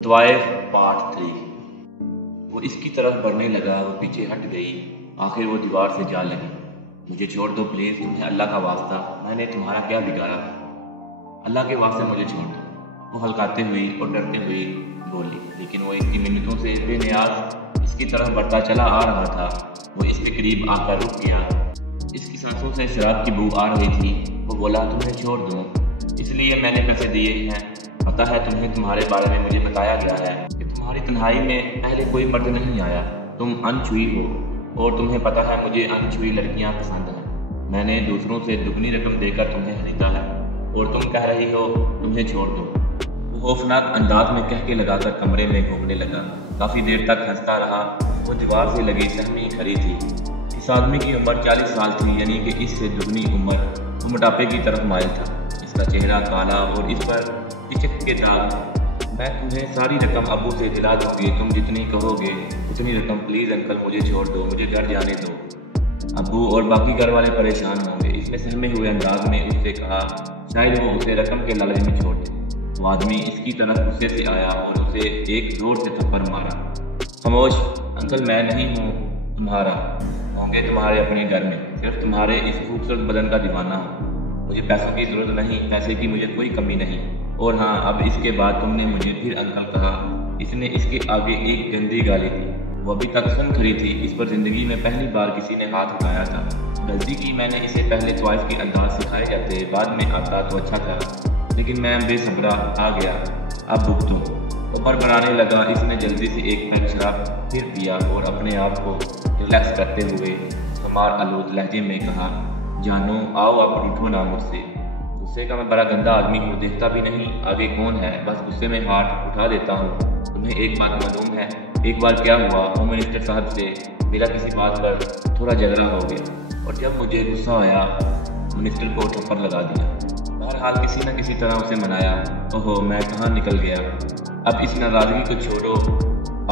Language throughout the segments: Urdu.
طوائف پارٹ 3۔ وہ اس کی طرف بڑھنے لگا، وہ پیچھے ہٹ گئی، آخر وہ دیوار سے جا لگی۔ مجھے چھوڑ دو پلیز، تمہیں اللہ کا واسطہ، میں نے تمہارا کیا بگاڑا؟ اللہ کے واسطے مجھے چھوڑ دو، وہ ہلکاتے ہوئی اور ڈرتے ہوئی بولی۔ لیکن وہ اس کی منتوں سے بے نیاز اس کی طرف بڑھتا چلا آ رہا تھا۔ وہ اس کے قریب آ کر رک گیا، اس کی سانسوں سے شراب کی بو آ رہی تھی۔ وہ بولا، تمہیں چھوڑ دوں اس لیے میں نے پیسے دیے ہیں، پتہ ہے تمہیں تمہارے بارے میں مجھے بتایا گیا ہے کہ تمہاری تنہائی میں پہلے کوئی مرد نہیں آیا، تم انچھوئی ہو اور تمہیں پتہ ہے مجھے انچھوئی لڑکیاں پسند ہیں۔ میں نے دوسروں سے دگنی رقم دے کر تمہیں خریدا ہے اور تم کہہ رہی ہو تمہیں چھوڑ دو۔ وہ خوفناک انداز میں کہہ کے لگا کر کمرے میں گھومنے لگا۔ کافی دیر تک ہنستا رہا۔ وہ دیوار سے لگی سہمی کھڑی تھی۔ اس آدمی کی عمر 40 سال تھی، یعنی کہ اس سے دگنی عمر۔ وہ موٹاپے کی طرف مائل تھا، اس کا چہرہ کالا اور اس پر چچک کے داغ۔ میں تمہیں ساری رقم ابو سے دلا دوں گی، تم جتنی کہو گے اتنی رقم، پلیز انکل مجھے چھوڑ دو، مجھے گھر جانے دو۔ ابو اور باقی گھر والے پریشان ہوں گے، اس نے سہمے ہوئے انداز میں اس سے کہا۔ شاید وہ اسے رقم کے لالچ میں چھوڑ دے۔ وہ آدمی اس کی طرف غصے سے آیا اور اسے ایک زور سے تھپڑ مارا۔ خاموش انکل، میں نہیں ہوں تمہارا، ہوں گے تمہارے اپنے گھر میں، صرف تمہارے اس خوبصورت بدن کا دیوانہ ہوں۔ مجھے پیسوں کی ضرورت نہیں، پیسے کی مجھے کوئی کمی نہیں، اور ہاں اب اس کے بعد تم نے مجھے پھر انکل کہا۔ اس نے اس کے آگے ایک گندی گالی دی۔ وہ ابھی تک سن کھڑی تھی، اس پر زندگی میں پہلی بار کسی نے ہاتھ اٹھایا تھا۔ غلطی کی میں نے اسے پہلے طوائف کے انداز سکھائے جاتے، بعد میں آتا تو اچھا تھا، لیکن میں بے صبرا آ گیا، اب بھگتوں۔ وہ بڑبڑانے لگا۔ اس نے جلدی سے ایک پیک شراب پھر پیا اور اپنے آپ کو ریلیکس کرتے ہوئے خمار آلود لہجے میں کہا، جانو آؤ اب روٹھو نہ مجھ سے، غصے کا میں بڑا گندا آدمی ہوں، دیکھتا بھی نہیں آگے کون ہے، بس غصے میں ہاتھ اٹھا دیتا ہوں۔ تمہیں ایک بات معلوم ہے ایک بار کیا ہوا؟ ہوم منسٹر صاحب سے میرا کسی بات پر تھوڑا جھگڑا ہو گیا اور جب مجھے غصہ آیا منسٹر کو تھپڑ لگا دیا۔ بہرحال کسی نہ کسی طرح اسے منایا۔ اوہو میں کہاں نکل گیا۔ اب اس ناراضگی کو چھوڑو،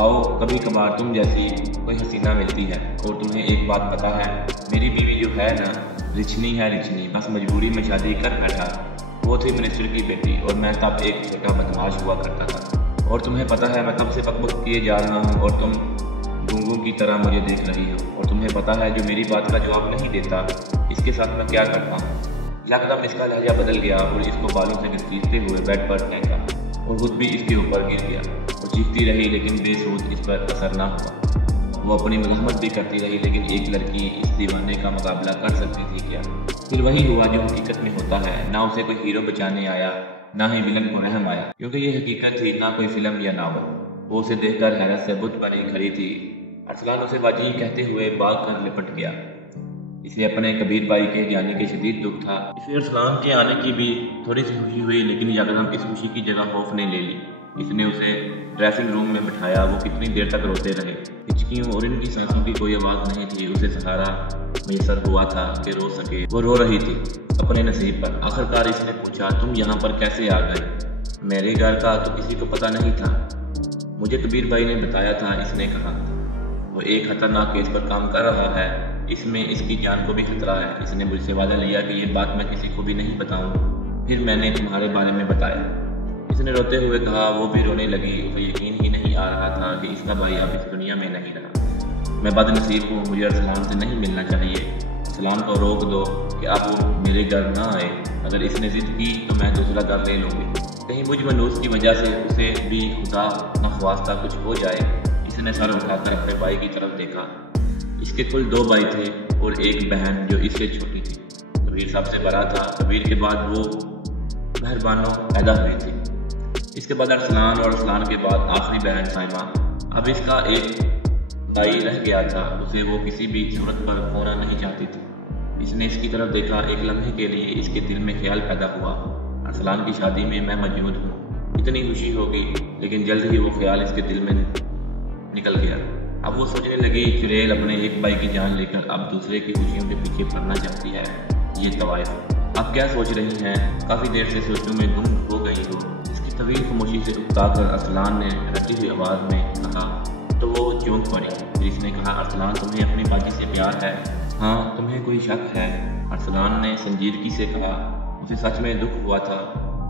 آؤ کبھی کبھار تم جیسی کوئی حسینہ ملتی ہے، اور تمہیں ایک بات پتہ ہے میری بیوی جو ہے نا، رچنی ہے، رچنی، بس مجبوری میں شادی کر بیٹھا۔ وہ تھی منسٹر کی بیٹی اور میں تب ایک چھوٹا بدماش ہوا کرتا تھا، اور تمہیں پتہ ہے میں تب سے بک بک کیے جا رہا ہوں اور تم گونگوں کی طرح مجھے دیکھ رہی ہو، اور تمہیں پتہ ہے جو میری بات کا جواب نہیں دیتا اس کے ساتھ میں کیا کرتا ہوں۔ یکدم اس کا لہجہ بدل گیا اور اس کو بالوں سے گھسیٹتے ہوئے بیڈ پر پھینکا اور خود بھی اس کے اوپر گر گیا۔ وہ چیختی رہی لیکن بے سود اس پر اثر نہ ہوا۔ وہ اپنی مزاحمت بھی کرتی رہی، لیکن ایک لڑکی اس دیوانے کا مقابلہ کر سکتی تھی کیا؟ پھر وہی ہوا جو حقیقت میں ہوتا ہے، نہ اسے کوئی ہیرو بچانے آیا، نہ ہی ولن کو رحم آیا، کیونکہ یہ حقیقت تھی، نہ کوئی فلم یا ناول۔ وہ اسے دیکھ کر حیرت سے بت بنی کھڑی تھی۔ ارسلان اسے باجی کہتے ہوئے بھاگ کر لپٹ گیا۔ اسے اپنے کبیر بھائی کے جانے کے شدید دکھ تھا۔ اسے ارسلان کے آنے کی بھی تھوڑی سی خوشی ہوئی، لیکن یکدم اس خوشی کی جگہ خوف نے لے لی۔ اس نے اسے ڈریسنگ روم میں بٹھایا۔ وہ کتنی دیر تک روتے رہے، ہچکیوں اور ان کی سانسوں کی کوئی آواز نہیں تھی۔ اسے سہارا میسر ہوا تھا کہ رو سکے۔ وہ رو رہی تھی اپنے نصیب پر۔ آخرکار اس نے پوچھا، تم یہاں پر کیسے آ گئے؟ میرے گھر کا تو کسی کو پتہ نہیں تھا، مجھے کبیر بھائی نے بتایا تھا، اس نے کہا۔ وہ ایک خطرناک کیس پر کام کر رہا ہے، اس میں اس کی جان کو بھی خطرہ ہے۔ اس نے مجھ سے وعدہ لیا کہ یہ بات میں کسی کو بھی نہیں بتاؤں، پھر میں نے تمہارے بارے میں بتایا، اس نے روتے ہوئے کہا۔ وہ بھی رونے لگی۔ اسے یقین ہی نہیں آ رہا تھا کہ اس کا بھائی اب اس دنیا میں نہیں رہا۔ میں بد نصیب ہوں، مجھے ارسلان سے نہیں ملنا چاہیے، ارسلان کو روک دو کہ اب وہ میرے گھر نہ آئے، اگر اس نے ضد کی تو میں دوسرا گھر لے لوں گی، کہیں مجھ منوس کی وجہ سے اسے بھی خدا نخواستہ کچھ ہو جائے۔ اس نے سر اٹھا کر اپنے بھائی کی طرف دیکھا۔ اس کے کل 2 بھائی تھے اور ایک بہن جو اس سے چھوٹی تھی۔ کبیر سب سے بڑا تھا۔ کبیر کے بعد وہ مہربانو پیدا ہوئی تھی، اس کے بعد ارسلان، اور ارسلان کے بعد آخری بہن سائمہ۔ اب اس کا ایک بھائی رہ گیا تھا، اسے وہ کسی بھی صورت پر کھونا نہیں چاہتی تھی۔ اس نے اس کی طرف دیکھا۔ ایک لمحے کے لیے اس کے دل میں خیال پیدا ہوا، ارسلان کی شادی میں میں موجود ہوں، اتنی خوشی ہوگی، لیکن جلد ہی وہ خیال اس کے دل میں نکل گیا۔ اب وہ سوچنے لگی، چڑیل اپنے ایک بھائی کی جان لے کر اب دوسرے کی خوشیوں کے پیچھے پڑنا چاہتی ہے یہ طوائف۔ اب کیا سوچ رہی ہیں؟ کافی دیر سے سوچوں میں گم ہو گئی ہو۔ اس کی طویل خاموشی سے اکتا کر ارسلان نے رٹی ہوئی آواز میں کہا تو وہ چونک پڑی۔ پھر اس نے کہا، ارسلان تمہیں اپنی باجی سے پیار ہے؟ ہاں، تمہیں کوئی شک ہے؟ ارسلان نے سنجیدگی سے کہا۔ اسے سچ میں دکھ ہوا تھا۔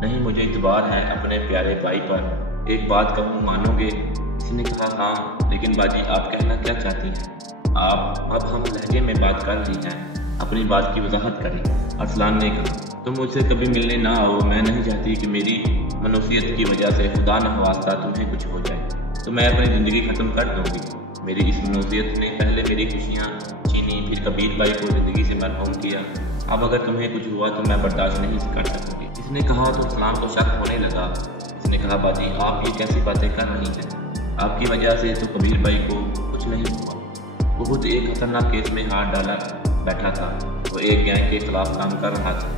نہیں، مجھے اعتبار ہے اپنے پیارے بھائی پر، ایک بات کہوں مانو گے؟ اس نے کہا ہاں، لیکن باجی آپ کہنا کیا چاہتی ہیں؟ اب ہم لہجے میں بات کر رہی ہیں، اپنی بات کی وضاحت کریں۔ ارسلان نے کہا تم مجھ سے کبھی ملنے نہ آؤ، میں نہیں چاہتی کہ میری منوسیت کی وجہ سے خدا نخواستہ تمہیں کچھ ہو جائے تو میں اپنی زندگی ختم کر دوں گی۔ میری اس منوسیت نے پہلے میری خوشیاں چھینی، پھر کبیر بھائی کو زندگی سے محروم کیا، اب اگر تمہیں کچھ ہوا تو میں برداشت نہیں کر سکوں گی۔ اس نے کہا تو ارسلان کو شک ہونے لگا۔ اس نے کہا باجی آپ یہ کیسی باتیں کر رہی ہیں؟ آپ کی وجہ سے تو کبیر بھائی کو کچھ نہیں ہوا، وہ خود ایک خطرناک کیس میں ہاتھ ڈالا بیٹھا تھا، وہ ایک گینگ کے خلاف کام کر رہا تھا۔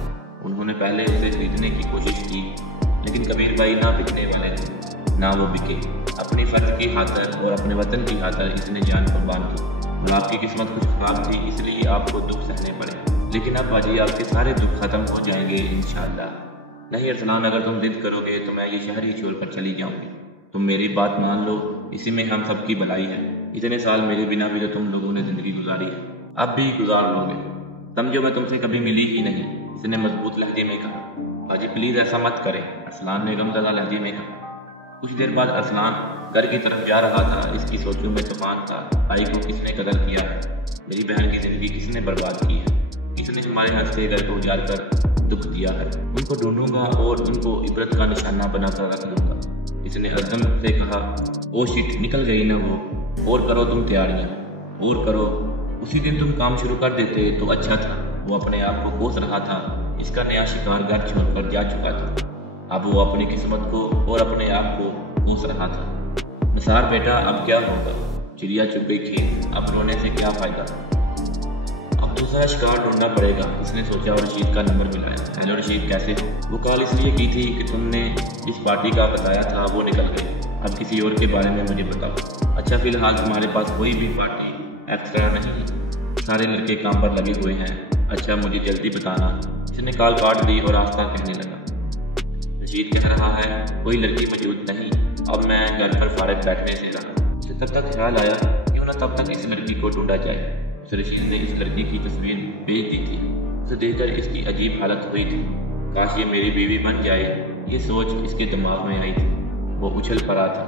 انہوں نے پہلے اسے خریدنے کی کوشش کی، لیکن کبیر بھائی نہ بکنے والے تھے، نہ وہ بکے۔ اپنی فرض کی خاطر اور اپنے وطن کی خاطر اس نے جان قربان کی، اور آپ کی قسمت کچھ خراب تھی اس لیے آپ کو دکھ سہنے پڑے، لیکن اب باجی آپ کے سارے دکھ ختم ہو جائیں گے انشاءاللہ۔ نہیں ارسلان، اگر تم ضد کرو گے تو میں یہ شہر ہی چھوڑ کر چلی جاؤں گی۔ تم میری بات مان لو، اسی میں ہم سب کی بھلائی ہے۔ اتنے سال میرے بنا بھی تو تم لوگوں نے زندگی گزاری ہے، اب بھی گزار لو گے۔ سمجھو میں تم سے کبھی ملی ہی نہیں، اس نے مضبوط لہجے میں کہا۔ باجی پلیز ایسا مت کریں، ارسلان نے غمزدہ لہجے میں کہا۔ کچھ دیر بعد ارسلان گھر کی طرف جا رہا تھا، اس کی سوچوں میں طوفان تھا۔ بھائی کو کس نے قتل کیا ہے؟ میری بہن کی زندگی کس نے برباد کی ہے؟ کس نے ہمارے ہاتھ سے گھر کو اجاڑ کر دکھ دیا ہے؟ ان کو ڈھونڈوں گا اور ان کو عبرت کا نشانہ بنا کر رکھ دوں گا۔ اس نے عزم سے کہا او شٹ، نکل گئی نا وہ، اور کرو تم تیاریاں، اور کرو۔ اسی دن تم کام شروع کر دیتے تو اچھا تھا۔ وہ اپنے آپ کو کوس رہا تھا، اس کا نیا شکار گھر چھوڑ کر جا چکا تھا، اب وہ اپنی قسمت کو اور اپنے آپ کو کوس رہا تھا۔ نثار بیٹا اب کیا ہوگا؟ چڑیا چپ گئی کھیت، اب رونے سے کیا فائدہ؟ اب دوسرا شکار ڈھونڈنا پڑے گا، اس نے سوچا اور رشید کا نمبر ملایا۔ ہیلو رشید، کیسے ہو؟ وہ کال اس لیے کی تھی کہ تم نے جس پارٹی کا بتایا تھا وہ نکل گئی، اب کسی اور کے بارے میں مجھے بتاؤ۔ اچھا فی الحال تمہارے پاس کوئی بھی پارٹی ایکسٹرا نہیں ہے، سارے لڑکے کام پر لگے ہوئے ہیں۔ اچھا مجھے جلدی بتانا۔ اس نے کال کاٹ دی اور آہستہ کہنے لگا رشید کہہ رہا ہے کوئی لڑکی موجود نہیں، اب میں گھر پر فارغ بیٹھنے سے رہا۔ اسے تب تک خیال آیا کیوں نہ تب تک اس لڑکی کو ڈھونڈا جائے۔ اسے رشید نے اس لڑکی کی تصویر بھیج دی تھی، اسے دیکھ کر اس کی عجیب حالت ہوئی تھی، کاش یہ میری بیوی بن جائے، یہ سوچ اس کے دماغ میں آئی تھی۔ وہ اچھل پڑا تھا،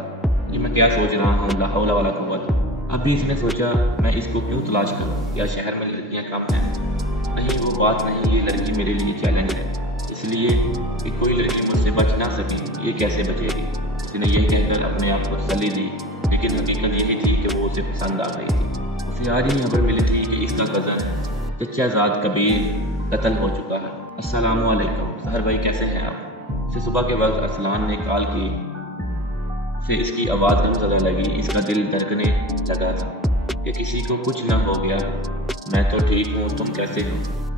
یہ میں کیا سوچ رہا ہوں، لا حول ولا قوت۔ اب بھی اس نے سوچا میں اس کو کیوں تلاش کروں، یا شہر میں لڑکیاں کم ہیں؟ نہیں وہ بات نہیں، یہ لڑکی میرے لیے چیلنج ہے، اس لیے کہ کوئی لڑکی مجھ سے بچ نہ سکی، یہ کیسے بچے گی؟ اس نے یہ کہہ کر اپنے آپ کو تسلی دی، لیکن حقیقت یہی تھی کہ وہ اسے پسند آ گئی تھی۔ اسے آج ہی خبر ملی تھی کہ اس کا کزن چچا زاد کبیر قتل ہو چکا ہے۔ السلام علیکم سحر بھائی، کیسے ہیں آپ؟ اسے صبح کے وقت ارسلان نے کال کی، اسے اس کی آواز غمزدہ لگی، اس کا دل دھڑکنے لگا تھا کہ کسی کو کچھ نہ ہو گیا۔ میں تو ٹھیک ہوں، تم کیسے ہو؟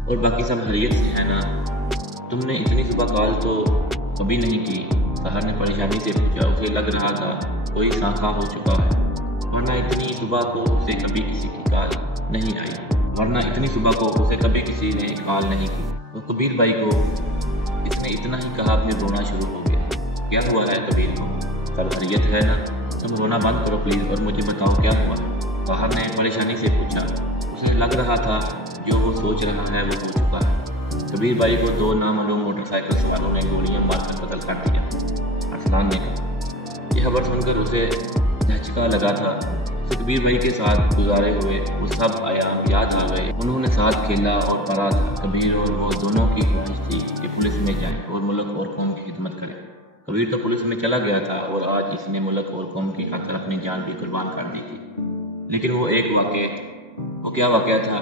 اور باقی سب خیریت سے ہے نا؟ تم نے اتنی صبح کال تو کبھی نہیں کی، سحر نے پریشانی سے پوچھا۔ اسے لگ رہا تھا کوئی سانکھا ہو چکا ہے، ورنہ اتنی صبح کو اسے کبھی کسی کی کال نہیں آئی، ورنہ اتنی صبح کو اسے کبھی کسی نے کال نہیں کی۔ تو کبیر بھائی کو اس نے اتنا ہی کہا پھر رونا شروع ہو گیا۔ کیا ہوا ہے کبیر کو؟ سب خیریت ہے نا؟ تم رونا بند کرو پلیز اور مجھے بتاؤ کیا ہوا ہے، سحر نے پریشانی سے پوچھا۔ اسے لگ رہا تھا جو وہ سوچ رہا ہے وہ ہو چکا ہے۔ کبیر بھائی کو دو نامعلوم موٹر سائیکل سواروں نے گولیاں مار کر قتل کر دیا، ارسلان نے کہا۔ یہ خبر سن کر اسے جھٹکا لگا تھا، اسے کبیر بھائی کے ساتھ گزارے ہوئے وہ سب ایام یاد آ گئے۔ انہوں نے ساتھ کھیلا اور پڑھا تھا۔ کبیر اور وہ دونوں کی خواہش تھی کہ پولیس میں جائیں اور ملک اور قوم کی خدمت کریں۔ کبیر تو پولیس میں چلا گیا تھا اور آج اس نے ملک اور قوم کی خاطر اپنی جان بھی قربان کر دی تھی، لیکن وہ ایک واقعہ، وہ کیا واقعہ تھا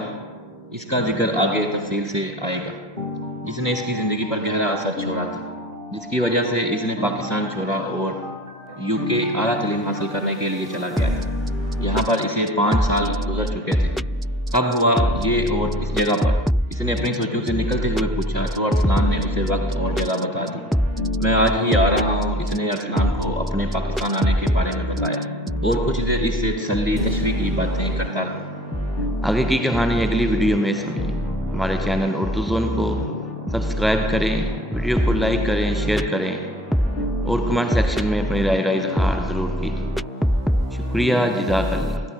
اس کا ذکر آگے تفصیل سے آئے گا، جس نے اس کی زندگی پر گہرا اثر چھوڑا تھا، جس کی وجہ سے اس نے پاکستان چھوڑا اور UK اعلیٰ تعلیم حاصل کرنے کے لیے چلا گیا تھا۔ یہاں پر اسے 5 سال گزر چکے تھے۔ کب ہوا یہ اور کس جگہ پر؟ اس نے اپنی سوچوں سے نکلتے ہوئے پوچھا تو ارسلان نے اسے وقت اور جگہ بتا دی۔ میں آج ہی آ رہا ہوں، اس نے ارسلان کو اپنے پاکستان آنے کے بارے میں بتایا اور کچھ دیر اس سے تسلی تشویق کی باتیں کرتا رہا۔ آگے کی کہانی اگلی ویڈیو میں سنیں۔ ہمارے چینل اردو زون کو سبسکرائب کریں، ویڈیو کو لائک کریں، شیئر کریں اور کمنٹ سیکشن میں اپنی رائے کا اظہار ضرور کیجیے۔ شکریہ، جزاک اللہ۔